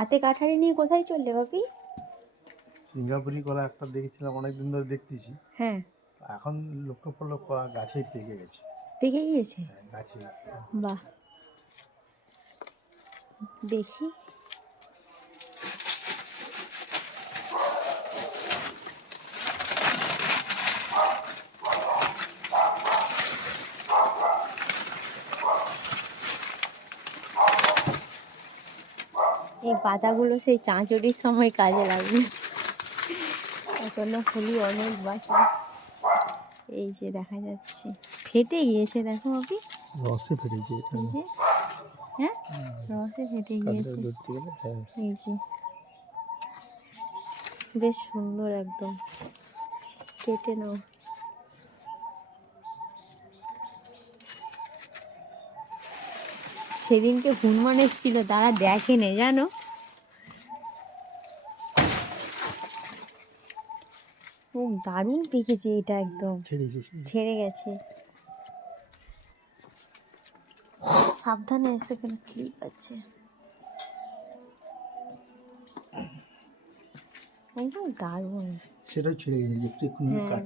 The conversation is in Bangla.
হাতে কাঠারি নিয়ে কোথায় চললে বাপি? সিঙ্গাপুরি কলা একটা দেখেছিলাম, অনেকদিন ধরে দেখতেছি। হ্যাঁ, এখন লক্ষ্য পড়লো কলা গাছেই পেকে গেছে। পেকে গিয়েছে? হ্যাঁ, গাছে। বাহ, দেখি। এই পাতাগুলো সেই চাঁচড়ির সময় কাজে লাগবে। এখনো ফুলি অনেক বাকি। এই যে দেখা যাচ্ছে ফেটে গিয়েছে, দেখো বাপি, রসে ফেটেছে এই যে, হ্যাঁ রসে ফেটে গিয়েছে। ধরতে গেলে। হ্যাঁ, এই যে বেশ সুন্দর একদম, কেটে নাও। সেদিনকে হনুমান এসেছিল, তারা দেখেনি জানো। ও দারুণ পেকেছে এটা, একদম ছেড়ে গেছে। সাবধানে সেখানে স্লিপ আছে, একদম দারুণ। সেটাই ছেড়ে গেছে একটু হ্যাঁ।